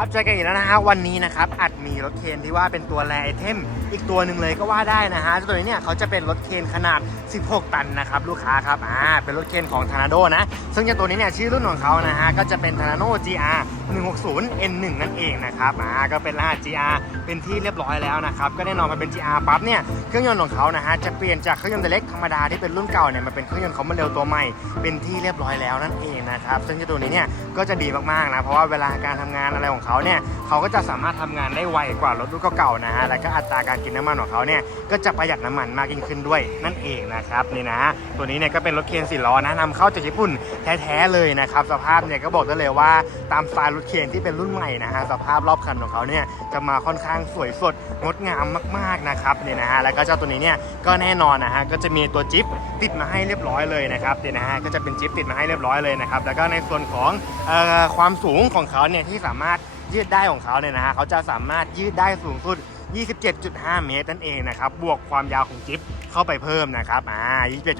ครับเจอกันอีกแล้วนะฮะวันนี้นะครับอัดมีรถเคนที่ว่าเป็นตัวแรไอเทมอีกตัวหนึ่งเลยก็ว่าได้นะฮะตัวนี้เนี่ยเขาจะเป็นรถเคนขนาด 16 ตันนะครับลูกค้าครับอ่าเป็นรถเคนของ t า r าโดนะซึ่งเจ้าตัวนี้เนี่ยชื่อรุ่นของเขานะฮะก็จะเป็น t า r าโ GR 160 N1 นั่นเองนะครับอ่าก็เป็นรหัส GR เป็นที่เรียบร้อยแล้วนะครับก็แน่นอนมันเป็น GR ปั๊บเนี่ยเครื่องยนต์ของเขานะฮะจะเปลี่ยนจากเครื่องยนต์เล็กธรรมดาที่เป็นรุ่นเก่าเนี่ยมาเป็นเครื่องยนต์เขามาเร็วตัวใหม่เป็นที่เรียบร้อยแล้วนั่นเองนะครับซึ่งเจ้าตัวนี้เนี่ยก็จะดีมากๆนะเพราะว่าเวลาการทำงานอะไรของเขาเนี่ยเขาก็จะสามารถทำงานได้ไวกว่ารถรุ่นเก่าๆนะฮะแล้วก็อัตราการกินน้ำมันของเขาเนี่ยก็จะประหยัดน้ำมันมากยิ่งขึ้นด้วยนั่นเองนะครับนี่นะตัวนี้เนี่ยก็เป็นรถเคนสี่ล้อนะนำเข้าจากญี่ปุ่นแท้ๆเลยนะครับสภาพเนี่ยก็บอกได้เลยว่าตามสไตล์รถเคนที่เป็นรุ่นใหม่นะฮะสภาพรอบคันของเขาเนี่ยจะมาค่อนข้างสวยสดงดงามมากๆนะครับนี่นะฮะแล้วก็เจ้าตัวนี้เนี่ยก็แน่นอนนะฮะก็จะมีตัวจิ๊บติดมาให้เรียบร้อยเลยนะครับนี่นะฮะก็จะเป็นจิ๊บติดมาให้เรียบร้อยเลยนะครับแล้วก็ในส่วนของออความสูงของเขาเนี่ยที่สามารถ ยืดได้ของเขาเนี่ยนะฮะเขาจะสามารถยืดได้สูงสุด 27.5 เมตรนั่นเองนะครับบวกความยาวของจิ๊บเข้าไปเพิ่มนะครับอ่า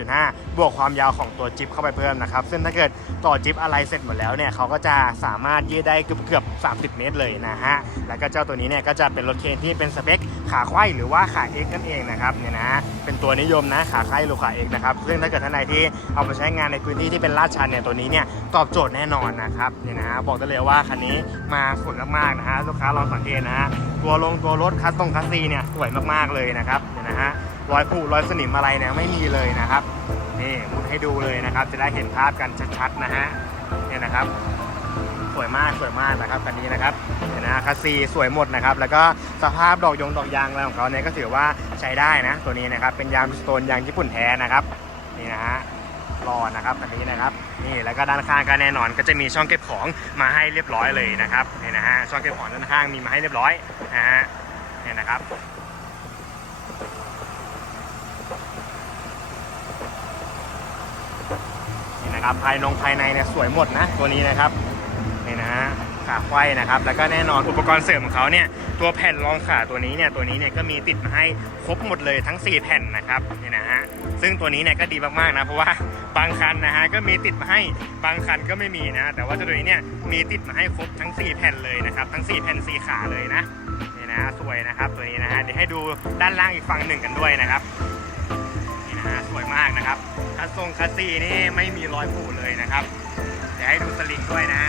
27.5 บวกความยาวของตัวจิ๊บเข้าไปเพิ่มนะครับซึ่งถ้าเกิดต่อจิ๊บอะไรเสร็จหมดแล้วเนี่ยเขาก็จะสามารถยืดได้เกือบเกือบ 30 เมตรเลยนะฮะแล้วก็เจ้าตัวนี้เนี่ยก็จะเป็นรถเคนที่เป็นสเปค ขาไขว้หรือว่าขาเอกนั่นเองนะครับเนี่ยนะเป็นตัวนิยมนะขาไขว้หรือขาเอกนะครับซึ่งถ้าเกิดท่านใดที่เอาไปใช้งานในพื้นที่ที่เป็นลาดชันเนี่ยตัวนี้เนี่ยตอบโจทย์แน่นอนนะครับเนี่ยนะฮะบอกได้เลยว่าคันนี้มาสวยมากๆนะฮะลูกค้าลองสังเกตนะฮะตัวลงตัวรถคัสตรงคัสซีเนี่ยสวยมากๆเลยนะครับเนี่ยนะฮะรอยผุรอยสนิมอะไรเนี่ยไม่มีเลยนะครับนี่มุดให้ดูเลยนะครับ จะได้เห็นภาพกันชัดๆนะฮะเนี่ยนะครับ สวยมากสวยมากนะครับคันนี้นะครับเห็นนะคัสซีสวยหมดนะครับ แล้วก็สภาพดอกยงดอกยางอะไรของเขาเนี่ยก็ถือว่าใช้ได้นะ ตัวนี้นะครับเป็นยางสโตนยางญี่ปุ่นแท้นะครับนี่นะฮะรอนะครับคันนี้นะครับ นี่แล้วก็ด้านข้างก็แน่นอนก็จะมีช่องเก็บของมาให้เรียบร้อยเลยนะครับนี่นะฮะช่องเก็บของด้านข้างมีมาให้เรียบร้อยนะฮะนี่นะครับนี่นะครับภายนงภายในเนี่ยสวยหมดนะตัวนี้นะครับ นี่นะฮะขาไขว้นะครับ แล้วก็แน่นอนอุปกรณ์เสริมของเขาเนี่ยตัวแผ่นรองขาตัวนี้เนี่ยตัวนี้เนี่ยก็มีติดมาให้ครบหมดเลยทั้ง 4 แผ่นนะครับนี่นะฮะซึ่งตัวนี้เนี่ยก็ดีมากๆนะเพราะว่าบางคันนะฮะก็มีติดมาให้บางคันก็ไม่มีนะแต่ว่าตัวนี้เนี่ยมีติดมาให้ครบทั้ง 4 แผ่นเลยนะครับทั้ง 4 แผ่น 4 ขาเลยนะนี่นะสวยนะครับตัวนี้นะฮะเดี๋ยวให้ดูด้านล่างอีกฝั่งหนึ่งกันด้วยนะครับนี่นะฮะสวยมากนะครับคัสทรงคัสซีนี่ไม่มีรอยผุเลยนะครับเดี๋ยวให้ดูสลิงด้วยนะ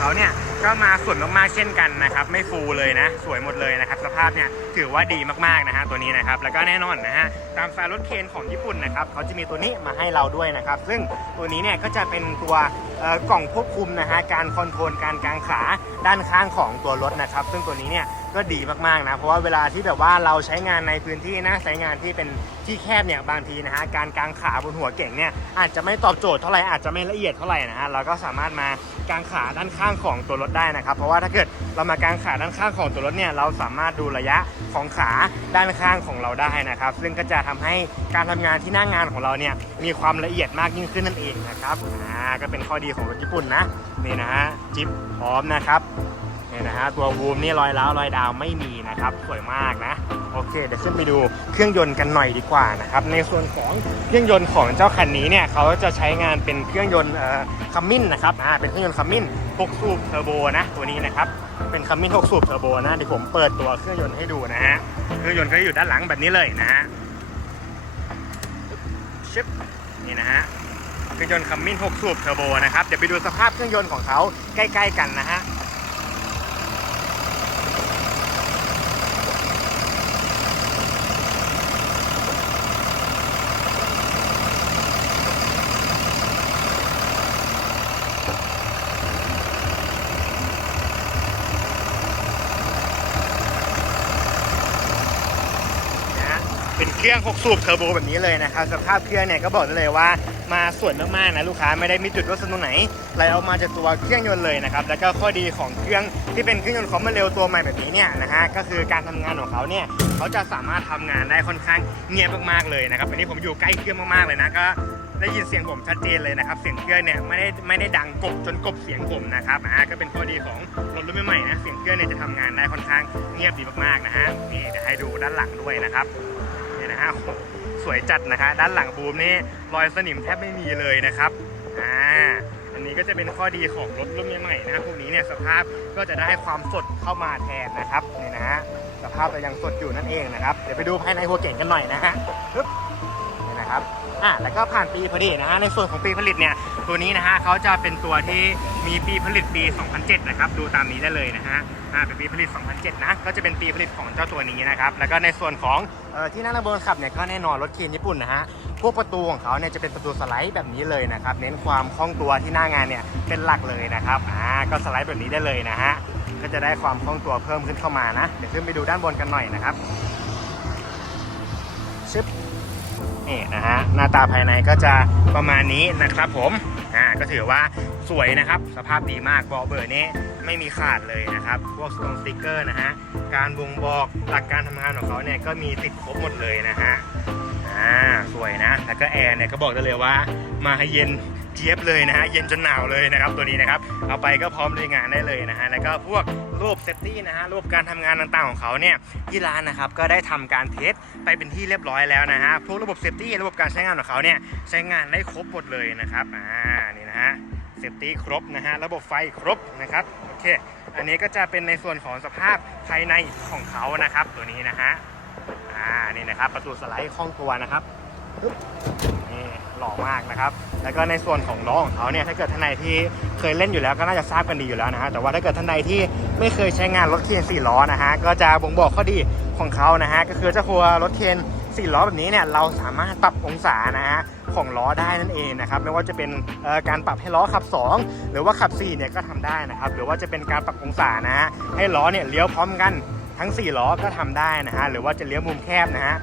เขาเนี่ยก็มาส่วนมากๆเช่นกันนะครับ ไม่ฟูเลยนะ สวยหมดเลยนะครับ สภาพเนี่ยถือว่าดีมากๆนะฮะตัวนี้นะครับแล้วก็แน่นอนนะฮะตามสไตล์รถเคนของญี่ปุ่นนะครับเขาจะมีตัวนี้มาให้เราด้วยนะครับ ซึ่งตัวนี้เนี่ยก็จะเป็นตัวกล่องควบคุมนะฮะการคอนโทรลการกางขาด้านข้างของตัวรถนะครับ ซึ่งตัวนี้เนี่ยก็ดีมากๆนะเพราะว่าเวลาที่แบบว่าเราใช้งานในพื้นที่นะใช้งานที่เป็นที่แคบเนี่ยบางทีนะฮะการกางขาบนหัวเก่งเนี่ยอาจจะไม่ตอบโจทย์เท่าไหร่อาจจะไม่ละเอียดเท่าไหร่นะฮะเราก็สามารถมากางขาด้านข้างของตัวรถได้นะครับ เพราะว่าถ้าเกิดเรามากางขาด้านข้างของตัวรถเนี่ยเราสามารถดูระยะของขาด้านข้างของเราได้นะครับ ซึ่งก็จะทำให้การทำงานที่หน้างงานของเราเนี่ยมีความละเอียดมากยิ่งขึ้นนั่นเองนะครับอ่าก็เป็นข้อดีของรถญี่ปุ่นนะนี่นะฮะจิ๊บพร้อมนะครับนี่นะฮะตัววูมนี่รอยร้าวรอยดาวไม่มีนะครับสวยมากนะโอเคเดี๋ยวขึ้นไปดูเครื่องยนต์กันหน่อยดีกว่านะครับในส่วนของเครื่องยนต์ของเจ้าคันนี้เนี่ยเขาจะใช้งานเป็นเครื่องยนต์เอ่อคัมมินนะครับอ่าเป็นเครื่องยนต์คัมมิน6สูบเทอร์โบนะตัวนี้นะครับ เป็นคัมมิ่น6สูบเทอร์โบนะเดี๋ยวผมเปิดตัวเครื่องยนต์ให้ดูนะฮะ เครื่องยนต์ก็อยู่ด้านหลังแบบนี้เลยนะฮะชิปนี่นะฮะ เครื่องยนต์คัมมิ่น6สูบเทอร์โบนะครับ เดี๋ยวไปดูสภาพเครื่องยนต์ของเขาใกล้ ๆ กันนะฮะ เครื่อง6สูบเทอร์โบแบบนี้เลยนะครับสภาพเครื่องเนี่ยก็บอกได้เลยว่ามาส่วนมากๆนะลูกค้าไม่ได้มีจุดรั่วซึมตรงไหนไหลออกมาจากตัวเครื่องยนต์เลยนะครับแล้วก็ข้อดีของเครื่องที่เป็นเครื่องยนต์คอมมาเร็วตัวใหม่แบบนี้เนี่ยนะฮะก็คือการทำงานของเขาเนี่ยเขาจะสามารถทำงานได้ค่อนข้างเงียบมากๆเลยนะครับอันนี้ผมอยู่ใกล้เครื่องมากๆเลยนะก็ได้ยินเสียงผมชัดเจนเลยนะครับ เสียงเครื่องเนี่ยไม่ได้ไม่ได้ดังกบจนกบเสียงผมนะครับอ่าก็เป็นข้อดีของรถรุ่นใหม่ๆนะเสียงเครื่องเนี่ยจะทำงานได้ค่อนข้างเงียบดีมากๆนะฮะนี่เดี๋ยวให้ดูด้านหลังด้วยนะครับ อ้โหสวยจัดนะคะด้านหลังบูมนี่รอยสนิมแทบไม่มีเลยนะครับอ่าอันนี้ก็จะเป็นข้อดีของรถรุ่นใหม่ๆนะพวกนี้เนี่ยสภาพก็จะได้ความสดเข้ามาแทนนะครับนี่นะฮะสภาพจะยังสดอยู่นั่นเองนะครับเดี๋ยวไปดูภายในหัวเก่งกันหน่อยนะฮะ นะครับอะแล้วก็ผ่านปีพอดีนะฮะในส่วนของปีผลิตเนี่ยตัวนี้นะฮะเขาจะเป็นตัวที่มีปีผลิตปี 2007 นะครับดูตามนี้ได้เลยนะฮะอ่าเป็นปีผลิต 2007 นะก็จะเป็นปีผลิตของเจ้าตัวนี้นะครับแล้วก็ในส่วนของออที่นั่งด้านบนขับเนี่ยก็แน่นอนรถเคนญี่ปุ่นนะฮะพวกประตูของเขาเนี่ยจะเป็นประตูสไลด์แบบนี้เลยนะครับเน้นความคล่องตัวที่หน้างานเนี่ยเป็นหลักเลยนะครับอ่าก็สไลด์แบบนี้ได้เลยนะฮะก็จะได้ความคล่องตัวเพิ่มขึ้นเข้ามานะ เดี๋ยวขึ้นไปดูด้านบนกันหน่อยนะครับชึบ นี่นะฮะหน้าตาภายในก็จะประมาณนี้นะครับผมอ่าก็ถือว่าสวยนะครับ สภาพดีมากบอเบอร์นี้ไม่มีขาดเลยนะครับ พวกสตรงสติกเกอร์นะฮะการบ่งบอกหลักการทำงานของเขาเนี่ยก็มีติดครบหมดเลยนะฮะอ่าสวยนะแล้วก็แอร์เนี่ยก็บอกได้เลยว่ามาให้เย็นเจี๊ยบเลยนะฮะเย็นจนหนาวเลยนะครับตัวนี้นะครับเอาไปก็พร้อมลุยงานได้เลยนะฮะแล้วก็พวก ระบบเซฟตี้นะฮะระบบการทำงานต่างๆของเขาเนี่ยที่ร้านนะครับก็ได้ทำการเทสไปเป็นที่เรียบร้อยแล้วนะฮะพวกระบบเซฟตี้ระบบการใช้งานของเขาเนี่ยใช้งานได้ครบหมดเลยนะครับอ่านี่นะฮะเซฟตี้ครบนะฮะระบบไฟครบนะครับโอเค อันนี้ก็จะเป็นในส่วนของสภาพภายในของเขานะครับ ตัวนี้นะฮะอ่านี่นะครับประตูสไลด์คล่องตัวนะครับ นี่หล่อมากนะครับ แล้วก็ในส่วนของล้อของเขาเนี่ยถ้าเกิดท่านใดที่เคยเล่นอยู่แล้วก็น่าจะทราบกันดีอยู่แล้วนะฮะแต่ว่าถ้าเกิดท่านใดที่ไม่เคยใช้งานรถเคนสี่ล้อนะฮะก็จะบ่งบอกข้อดีของเขานะฮะก็คือเจ้าตัวรถเคนสี่ล้อแบบนี้เนี่ยเราสามารถปรับองศานะฮะของล้อได้นั่นเองนะครับไม่ว่าจะเป็นการปรับให้ล้อขับ 2 หรือว่าขับ4เนี่ยก็ทำได้นะครับหรือว่าจะเป็นการปรับองศานะฮะให้ล้อเนี่ยเลี้ยวพร้อมกัน ทั้ง 4 ล้อก็ทำได้นะฮะหรือว่าจะเลี้ยวมุมแคบนะฮะ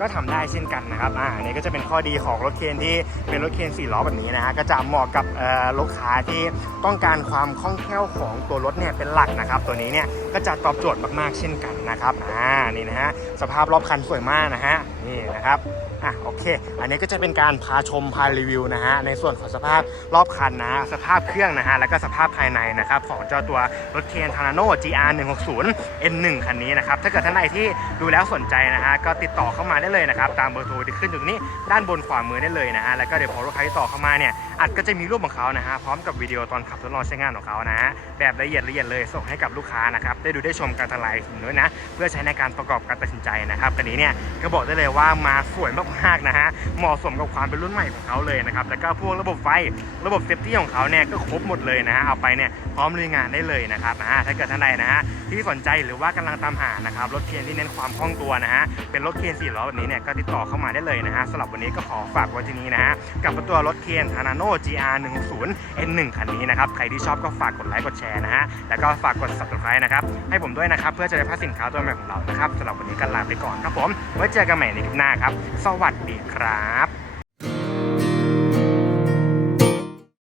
ก็ทำได้เช่นกันนะครับอ่าอันนี้ก็จะเป็นข้อดีของรถเคนที่เป็นรถเคน4ล้อแบบนี้นะฮะก็จะเหมาะกับเอ่อลูกค้าที่ต้องการความคล่องแคล่วของตัวรถเนี่ยเป็นหลักนะครับตัวนี้เนี่ยก็จะตอบโจทย์มากๆเช่นกันนะครับอ่านี่นะฮะสภาพรอบคันสวยมากนะฮะนี่นะครับ อะโอเค อันนี้ก็จะเป็นการพาชมพารีวิวนะฮะในส่วนของสภาพรอบคันนะสภาพเครื่องนะฮะแล้วก็สภาพภายในนะครับของเจ้าตัวรถเคนทานาโน่ GR 160 N1 คันนี้นะครับถ้าเกิดท่านใดที่ ดูแล้วสนใจนะฮะก็ติดต่อเข้ามาได้เลยนะครับตามเบอร์โทรที่ขึ้นอยู่ตรงนี้ด้านบนขวามือได้เลยนะฮะแล้วก็เดี๋ยวพอลูกค้าที่ต่อเข้ามาเนี่ยอัดก็จะมีรูปของเขานะฮะพร้อมกับวิดีโอตอนขับทดลองใช้งานของเขานะฮะแบบละเอียดละเอียดเลยส่งให้กับลูกค้านะครับได้ดูได้ชมกันทลายถึงด้วยนะเพื่อใช้ในการประกอบการตัดสินใจนะครับคันนี้เนี่ยก็บอกได้เลยว่ามาสวยมากๆนะฮะเหมาะสมกับความเป็นรุ่นใหม่ของเขาเลยนะครับแล้วก็พวกระบบไฟระบบเซฟตี้ของเขาเนี่ยก็ครบหมดเลยนะฮะเอาไปเนี่ยพร้อมลุยงานได้เลยนะครับอ่าถ้าเกิดท่านใดนะฮะที่สนใจหรือว่ากำลังตามหานะครับรถเคนที่เน้นความคล่องตัวนะฮะเป็นรถเคนสี่ล้อแบบนี้เนี่ยก็ติดต่อเข้ามาได้เลยนะฮะสำหรับวันนี้ก็ขอฝากไว้ที่นี้นะฮะกับตัวรถเคนทานาโน่ GR 160 N1 คันนี้นะครับใครที่ชอบก็ฝากกดไลค์กดแชร์นะฮะแล้วก็ฝากกด subscribe นะครับให้ผมด้วยนะครับเพื่อจะได้พลาสินค้าตัวใหม่ของเรานะครับสำหรับวันนี้ก็ลาไปก่อนครับผมไว้เจอกันใหม่ในคลิปหน้าครับ สวัสดีครับ